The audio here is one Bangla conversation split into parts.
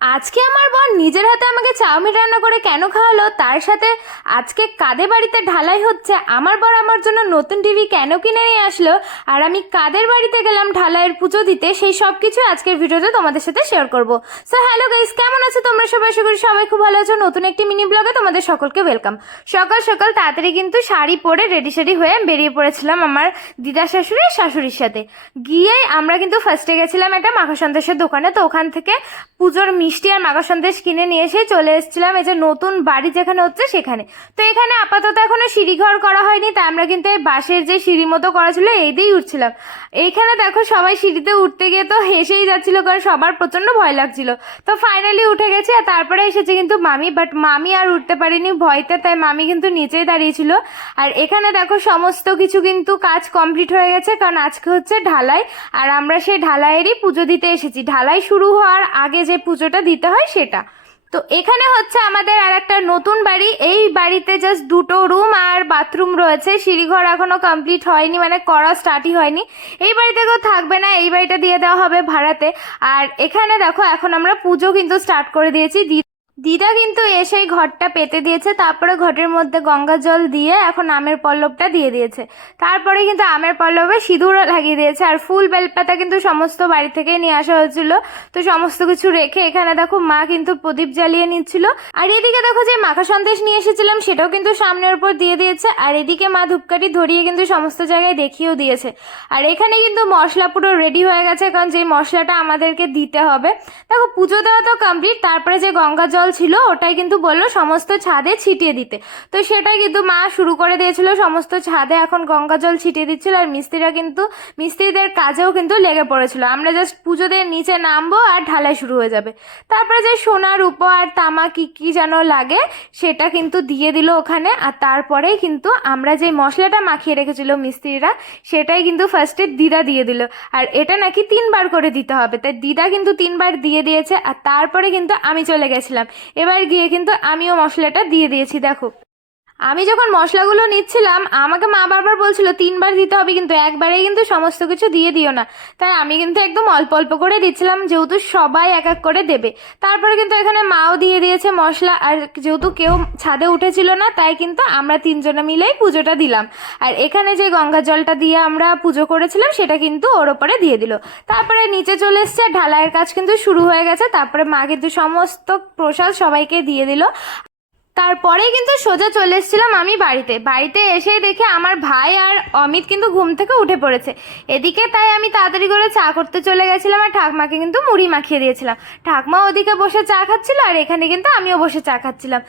আজকে আমার বোন নিজের হাতে আমাকে চাউমিন রান্না করে কেন খাওয়ালো? তার সাথে আজকে কাদের বাড়িতে ঢালাই হচ্ছে? আমার বর আমার জন্য নতুন টিভি কেন কিনে নিয়ে আসলো? আর আমি কাদের বাড়িতে গেলাম ঢালাইয়ের পুজো দিতে? সেই সব কিছু আজকের ভিডিওতে তোমাদের সাথে শেয়ার করব। সো হ্যালো গাইস কেমন আছো তোমরা? সবাই, আশা করি সবাই খুব ভালো আছো। নতুন একটি মিনি ব্লগে তোমাদের সকলকে ওয়েলকাম সকাল সকাল তাড়াতাড়ি কিন্তু শাড়ি পরে রেডি সেডি হয়ে বেরিয়ে পড়েছিলাম আমার দিদা শাশুড়ি, শাশুড়ির সাথে। গিয়ে আমরা কিন্তু ফার্স্টে গেছিলাম একটা মাখা সন্দেশের দোকানে। তো ওখান থেকে পুজোর মিষ্টি আর মাখা সন্দেশ কিনে নিয়ে এসে চলে এসেছিলাম। এই যে নতুন বাড়ি যেখানে হচ্ছে সেখানে। তো এখানে আপাতত এখনও সিঁড়িঘর করা হয়নি, তাই আমরা কিন্তু এই বাঁশের যে সিঁড়ি মতো করা ছিল, এই দিয়েই উঠছিলাম। এইখানে দেখো সবাই সিঁড়িতে উঠতে গিয়ে তো হেসেই যাচ্ছিল, কারণ সবার প্রচণ্ড ভয় লাগছিল। তো ফাইনালি উঠে গেছি, আর তারপরে এসেছে কিন্তু মামি বাট মামি আর উঠতে পারিনি ভয়তে, তাই মামি কিন্তু নিচেই দাঁড়িয়েছিল আর এখানে দেখো সমস্ত কিছু কিন্তু কাজ কমপ্লিট হয়ে গেছে, কারণ আজকে হচ্ছে ঢালাই। আর আমরা সেই ঢালাইয়েরই পুজো দিতে এসেছি। ঢালাই শুরু হওয়ার আগে যে পুজোটা দিতে হয় সেটা। তো এখানে হচ্ছে আমাদের আর একটা নতুন বাড়ি। এই বাড়িতে জাস্ট দুটো রুম আর বাথরুম রয়েছে। সিঁড়িঘর এখনও কমপ্লিট হয়নি মানে করা স্টার্টই হয়নি। এই বাড়িতে কেউ থাকবে না, এই বাড়িটা দিয়ে দেওয়া হবে ভাড়াতে। আর এখানে দেখো, এখন আমরা পুজো কিন্তু স্টার্ট করে দিয়েছি। দিদা কিন্তু এসেই ঘরটা পেতে দিয়েছে, তারপরে ঘটের মধ্যে গঙ্গা জল দিয়ে এখন আমের পল্লবটা দিয়ে দিয়েছে। তারপরে কিন্তু আমের পল্লবে সিঁদুরও লাগিয়ে দিয়েছে, আর ফুল বেলপাতা কিন্তু সমস্ত বাড়ি থেকেই নিয়ে আসা হয়েছিল। তো সমস্ত কিছু রেখে এখানে দেখো মা কিন্তু প্রদীপ জ্বালিয়ে নিচ্ছিল। আর এদিকে দেখো যে মাখা সন্দেশ নিয়ে এসেছিলাম, সেটাও কিন্তু সামনের উপর দিয়ে দিয়েছে। আর এদিকে মা ধূপকাঠি ধরিয়ে কিন্তু সমস্ত জায়গায় দেখিয়েও দিয়েছে। আর এখানে কিন্তু মশলা পুরো রেডি হয়ে গেছে, কারণ যে মশলাটা আমাদেরকে দিতে হবে। দেখো পুজো দেওয়া তো কমপ্লিট তারপরে যে গঙ্গা জল ছিল, ওটাই কিন্তু বলল সমস্ত ছাদে ছিটিয়ে দিতে। তো সেটাই কিন্তু মা শুরু করে দিয়েছিল, সমস্ত ছাদে এখন গঙ্গা জল ছিটিয়ে দিচ্ছিল আর মিস্ত্রিরা কিন্তু, মিস্ত্রিদের কাজেও কিন্তু লেগে পড়েছিল। আমরা জাস্ট পুজো দিয়ে নিচে নামবো আর ঢালাই শুরু হয়ে যাবে। তারপরে যে সোনা, রূপো আর তামা কি কি যেন লাগে, সেটা কিন্তু দিয়ে দিল ওখানে আর তারপরেই কিন্তু আমরা যে মশলাটা মাখিয়ে রেখেছিল মিস্ত্রিরা, সেটাই কিন্তু ফার্স্টে দিদা দিয়ে দিল। আর এটা নাকি তিনবার করে দিতে হবে, তাই দিদা কিন্তু তিনবার দিয়ে দিয়েছে আর তারপরে কিন্তু আমি চলে গেছিলাম। এবার গিয়ে কিন্তু আমিও মশলাটা দিয়ে দিয়েছি দেখো। আমি যখন মশলাগুলো নিচ্ছিলাম, আমাকে মা বারবার বলছিল, তিনবার দিতে হবে কিন্তু, একবারেই কিন্তু সমস্ত কিছু দিয়ে দিও না। তাই আমি কিন্তু একদম অল্প অল্প করে দিচ্ছিলাম, যেহেতু সবাই এক এক করে দেবে। তারপরে কিন্তু এখানে মাও দিয়ে দিয়েছে মশলা, আর যেহেতু কেউ ছাদে উঠেছিল না, তাই কিন্তু আমরা তিনজনে মিলেই পুজোটা দিলাম। আর এখানে যে গঙ্গা জলটা দিয়ে আমরা পুজো করেছিলাম, সেটা কিন্তু ওর ওপরে দিয়ে দিল। তারপরে নিচে চলে এসছে, ঢালাইয়ের কাজ কিন্তু শুরু হয়ে গেছে। তারপরে মা কিন্তু সমস্ত প্রসাদ সবাইকে দিয়ে দিল। তারপরে কিন্তু সোজা চলে এসেছিলাম আমি বাড়িতে। বাড়িতে এসে দেখে আমার ভাই আর অমিত কিন্তু ঘুম থেকে উঠে পড়েছে। এদিকে তাই আমি তাড়াতাড়ি করে চা করতে চলে গেছিলাম আর ঠাকমাকে কিন্তু মুড়ি মাখিয়ে দিয়েছিলাম। ঠাকমা ওদিকে বসে চা খাচ্ছিল আর এখানে কিন্তু আমিও বসে চা খাচ্ছিলাম।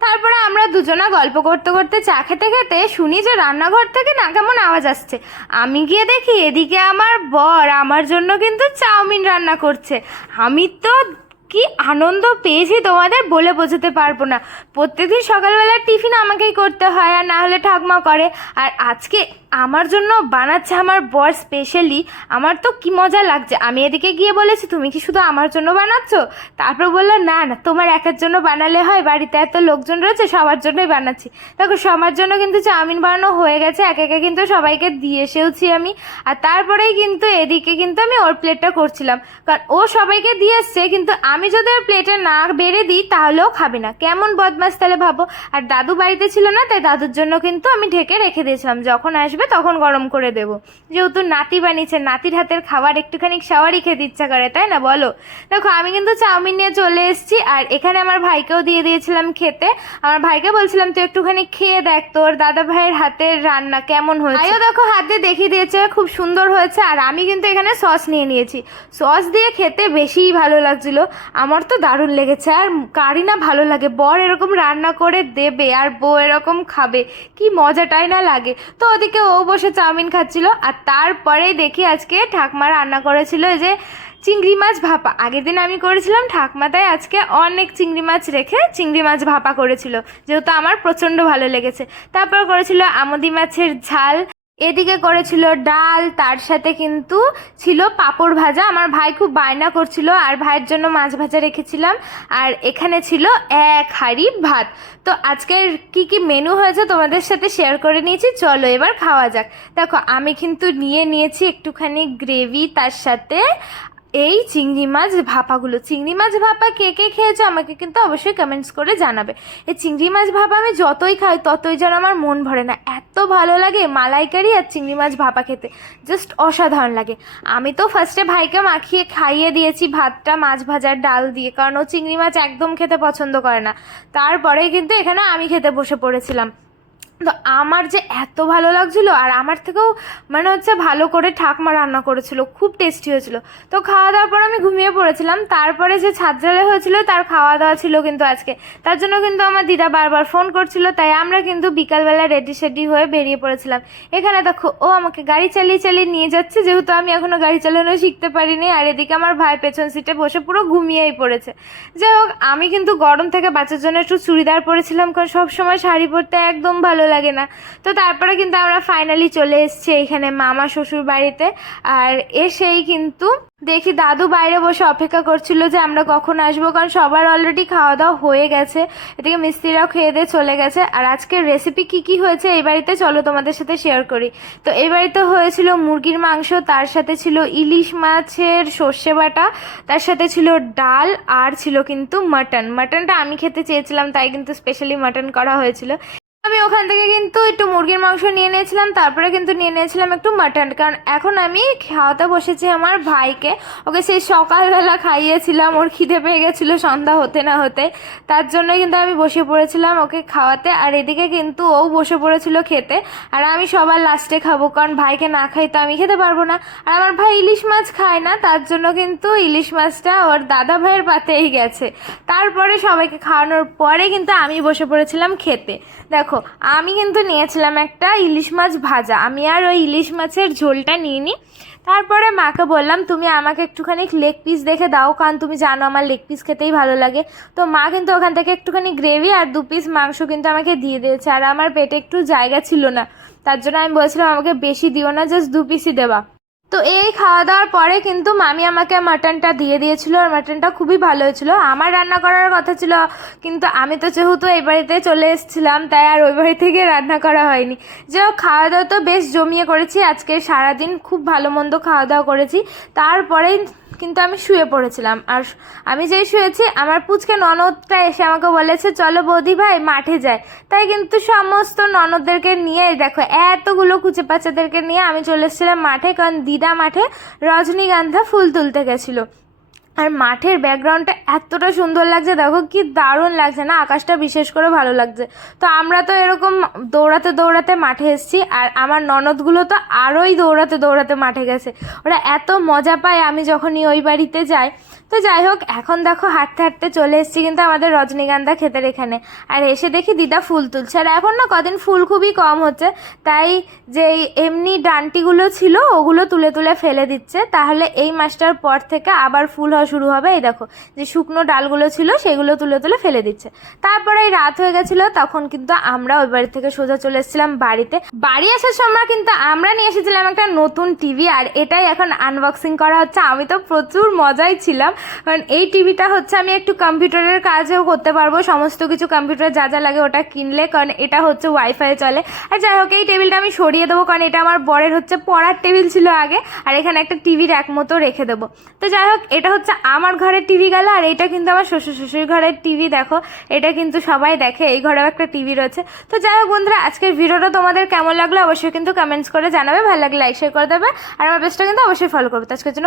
তারপরে আমরা দুজনা গল্প করতে করতে চা খেতে খেতে শুনি যে রান্নাঘর থেকে না কেমন আওয়াজ আসছে। আমি গিয়ে দেখি এদিকে আমার বর আমার জন্য কিন্তু চাউমিন রান্না করছে। আমি তো কি আনন্দ পেয়েছি তোমাদের বলে বোঝাতে পারব না। প্রত্যেকদিন সকালবেলার টিফিন আমাকেই করতে হয় আর না হলে ঠাকমা করে। আর আজকে আমার জন্য বানাচ্ছে আমার বর স্পেশালি আমার তো কি মজা লাগছে। আমি এদিকে গিয়ে বলেছি, তুমি কি শুধু আমার জন্য বানাচ্ছ? তারপর বলল, না না, তোমার একের জন্য বানালে হয়। বাড়িতে এত লোকজন রয়েছে, সবার জন্যই বানাচ্ছি। দেখো, সবার জন্য কিন্তু চাউমিন বানানো হয়ে গেছে। একে একে কিন্তু সবাইকে দিয়ে এসেওছি আমি। আর তারপরেই কিন্তু এদিকে কিন্তু আমি ওর প্লেটটা করছিলাম। কারণ ও সবাইকে দিয়ে এসছে, কিন্তু আমি যদি ওর প্লেটে না বেড়ে দিই, তাহলেও খাবে না। কেমন বদমাস তাহলে ভাবো? আর দাদু বাড়িতে ছিল না, তাই দাদুর জন্য কিন্তু আমি ঢেকে রেখে দিয়েছিলাম। যখন আসবে তখন গরম করে দেব। যেহেতু নাতি বানিয়েছে, নাতির হাতের খাবার একটুখানি সাওয়ারই খেতে ইচ্ছা করে, তাই না বলো? দেখো, আমি কিন্তু চাউমিন নিয়ে চলে এসেছি, আর এখানে আমার ভাইকেও দিয়ে দিয়েছিলাম খেতে। আমার ভাইকে বলছিলাম, তুই একটুখানি খেয়ে দেখ তোর দাদা ভাইয়ের হাতের রান্না কেমন হয়েছে? ভাইও দেখো, হাতে দেখিয়ে দিয়েছে, খুব সুন্দর হয়েছে, আর আমি কিন্তু এখানে সস নিয়ে নিয়েছি। সস দিয়ে খেতে বেশিই ভালো লাগছিল। আমার তো দারুণ লেগেছে। আর কারি না ভালো লাগে। বর এরকম রান্না করে দেবে আর বউ এরকম খাবে। কি মজাটাই না লাগে। তো ওদিকে ও বসে চাউমিন খাচ্ছিল আর তারপরেই দেখি আজকে ঠাকমা রান্না করেছিল যে চিংড়ি মাছ ভাপা। আগের দিন আমি করেছিলাম, ঠাকমা তাই আজকে অনেক চিংড়ি মাছ রেখে চিংড়ি মাছ ভাপা করেছিল। যেহেতু আমার প্রচণ্ড ভালো লেগেছে। তারপর করেছিল আমদি মাছের ঝাল এদিকে করেছিল ডাল, তার সাথে কিন্তু ছিল পাঁপড় ভাজা। আমার ভাই খুব বায়না করছিল আর ভাইয়ের জন্য মাছ ভাজা রেখেছিলাম। আর এখানে ছিল এক হাঁড়ি ভাত। তো আজকের কি কি মেনু হয়েছে তোমাদের সাথে শেয়ার করে নিয়েছি। চলো এবার খাওয়া যাক। দেখো, আমি কিন্তু নিয়ে নিয়েছি একটুখানি গ্রেভি তার সাথে। এই চিংড়ি মাছ ভাপাগুলো। চিংড়ি মাছ ভাপা কে কে খেয়েছো আমাকে কিন্তু অবশ্যই কমেন্টস করে জানাবে। এই চিংড়ি মাছ ভাপা আমি যতই খাই, ততই যেন আমার মন ভরে না। এত ভালো লাগে মালাইকারি আর চিংড়ি মাছ ভাপা খেতে। জাস্ট অসাধারণ লাগে। আমি তো ফার্স্টে ভাইকে মাখিয়ে খাইয়ে দিয়েছি ভাতটা, মাছ ভাজার ডাল দিয়ে। কারণ ও চিংড়ি মাছ একদম খেতে পছন্দ করে না। তারপরেই কিন্তু এখানে আমি খেতে বসে পড়েছিলাম। তো আমার যে এত ভালো লাগছিল আর আমার থেকেও মানে হচ্ছে ভালো করে ঠাকমা রান্না করেছিল, খুব টেস্টি হয়েছিল। তো খাওয়া দাওয়ার পর আমি ঘুমিয়ে পড়েছিলাম, তারপরে যে ছাত্রালয় হয়েছিল তার খাওয়া দাওয়া ছিল কিন্তু আজকে। তার জন্য কিন্তু আমার দিদা বারবার ফোন করছিল, তাই আমরা কিন্তু বিকালবেলা রেডি সেডি হয়ে বেরিয়ে পড়েছিলাম। এখানে দেখো, ও আমাকে গাড়ি চালিয়ে চালিয়ে নিয়ে যাচ্ছে, যেহেতু আমি এখনও গাড়ি চালানো শিখতে পারিনি, আর এদিকে আমার ভাই পেছন সিটে বসে পুরো ঘুমিয়েই পড়েছে। যাই হোক, আমি কিন্তু গরম থেকে বাঁচার জন্য একটু চুড়িদার পরেছিলাম, কারণ সবসময় শাড়ি পরতে একদম ভালো লাগে না। তো তারপরে কিন্তু আমরা ফাইনালি চলে এসেছি এখানে মামা শ্বশুর বাড়িতে। আর এসেই কিন্তু দেখি দাদু বাইরে বসে অপেক্ষা করছিল যে আমরা কখন আসব, কারণ সবার অলরেডি খাওয়া দাওয়া হয়ে গেছে। এদিকে মিস্ত্রিরাও খেয়ে দিয়ে চলে গেছে। আর আজকের রেসিপি কি কি হয়েছে এই বাড়িতে চলো তোমাদের সাথে শেয়ার করি। তো এই বাড়িতে হয়েছিল মুরগির মাংস, তার সাথে ছিল ইলিশ মাছের সর্ষে বাটা, তার সাথে ছিল ডাল, আর ছিল কিন্তু মাটন মাটনটা আমি খেতে চেয়েছিলাম, তাই কিন্তু স্পেশালি মাটন করা হয়েছিল। আমি ওখান থেকে কিন্তু একটু মুরগির মাংস নিয়ে নিয়েছিলাম, তারপরে কিন্তু নিয়ে নিয়েছিলাম একটু মাটন কারণ এখন আমি খাওয়াতে বসেছি আমার ভাইকে। ওকে সেই সকালবেলা খাইয়েছিলাম, ওর খিদে পেয়ে গেছিল, সন্ধ্যা হতে না হতে। তার জন্যই কিন্তু আমি বসে পড়েছিলাম ওকে খাওয়াতে, আর এদিকে কিন্তু ও বসে পড়েছিল খেতে। আর আমি সবার লাস্টে খাব, কারণ ভাইকে না খাই তো আমি খেতে পারব না। আর আমার ভাই ইলিশ মাছ খায় না, তার জন্য কিন্তু ইলিশ মাছটা ওর দাদা ভাইয়ের পাতেই গেছে। তারপরে সবাইকে খাওয়ানোর পরে কিন্তু আমি বসে পড়েছিলাম খেতে। দেখো আমি কিন্তু নিয়েছিলাম একটা ইলিশ মাছ ভাজা। আমি আর ওই ইলিশ মাছের ঝোলটা নিয়ে নিই তারপরে মাকে বললাম, তুমি আমাকে একটুখানি লেগ পিস দেখে দাও, কারণ তুমি জানো আমার লেগ পিস খেতেই ভালো লাগে। তো মা কিন্তু ওখান থেকে একটুখানি গ্রেভি আর দু পিস মাংস কিন্তু আমাকে দিয়ে দিয়েছে। আর আমার পেটে একটু জায়গা ছিল না। তার জন্য আমি বলছিলাম, আমাকে বেশি দিও না জাস্ট দু পিসই দেবা। তো এই খাওয়া দাওয়ার পরে কিন্তু মামি আমাকে মাটনটা দিয়ে দিয়েছিল আর মাটনটা খুবই ভালো হয়েছিল। আমার রান্না করার কথা ছিল, কিন্তু আমি তো যেহেতু এই বাড়িতে চলে এসেছিলাম, তাই আর ওই বাড়ি থেকে রান্না করা হয়নি। যে খাওয়া দাওয়া তো বেশ জমিয়ে করেছি। আজকে সারাদিন খুব ভালো মন্দ খাওয়া দাওয়া করেছি। তারপরেই কিন্তু আমি শুয়ে পড়েছিলাম। আর আমি যেই শুয়েছি, আমার পুচকে ননদটা এসে আমাকে বলেছে, চলো বৌদি ভাই, মাঠে যাই। তাই কিন্তু সমস্ত ননদদেরকে নিয়ে দেখো, এতগুলো কুচে বাচ্চাদেরকে নিয়ে আমি চলে এসেছিলাম মাঠে, কারণ দিদা মাঠে রজনীগন্ধা ফুল তুলতে গেছিল। আর মাঠের ব্যাকগ্রাউন্ডটা এতটা সুন্দর লাগছে, দেখো কি দারুণ লাগছে না? আকাশটা বিশেষ করে ভালো লাগছে। তো আমরা তো এরকম দৌড়াতে দৌড়াতে মাঠে এসেছি, আর আমার ননদগুলো তো আরোই দৌড়াতে দৌড়াতে মাঠে গেছে। ওরা এত মজা পায় আমি যখনই ওই বাড়িতে যাই তো যাই হোক, এখন দেখো হাঁটতে হাঁটতে চলে এসেছি কিন্তু আমাদের রজনীগন্ধা ক্ষেতের এখানে। আর এসে দেখি দিদা ফুল তুলছে। আর এখন না কদিন ফুল খুবই কম হচ্ছে, তাই যে এমনি ডান্টিগুলো ছিল ওগুলো তুলে তুলে ফেলে দিচ্ছে। তাহলে এই মাসটার পর থেকে আবার ফুল হওয়া শুরু হবে। এই দেখো, যে শুকনো ডালগুলো ছিল সেগুলো তুলে তুলে ফেলে দিচ্ছে। তারপরে এই রাত হয়ে গেছিল, তখন কিন্তু আমরা ওই বাড়ি থেকে সোজা চলে এসেছিলাম বাড়িতে। বাড়ি আসার সময় কিন্তু আমরা নিয়ে এসেছিলাম একটা নতুন টিভি, আর এটাই এখন আনবক্সিং করা হচ্ছে। আমি তো প্রচুর মজাই ছিলাম। কারণ এই টিভিটা হচ্ছে আমি একটু কম্পিউটারের কাজেও করতে পারব। সমস্ত কিছু কম্পিউটার যা যা লাগে ওটা কিনলে, কারণ এটা হচ্ছে ওয়াইফাই চলে। আর যাই হোক, এই টেবিলটা আমি সরিয়ে দেবো, কারণ এটা আমার বরের হচ্ছে পড়ার টেবিল ছিল আগে, আর এখানে একটা টিভির এক মতো রেখে দেবো। তো যাই হোক, এটা হচ্ছে আমার ঘরের টিভি গেল, আর এটা কিন্তু আমার শ্বশুর শ্বশুর ঘরের টিভি, দেখো। এটা কিন্তু সবাই দেখে, এই ঘরেও একটা টিভি রয়েছে। তো যাই হোক বন্ধুরা, আজকের ভিডিওটা তোমাদের কেমন লাগল অবশ্যই কিন্তু কমেন্টস করে জানাবে। ভালো লাগলে লাইক শেয়ার করে দেবে। আর আমার পেজটা কিন্তু অবশ্যই ফলো করবে। আজকের জন্য।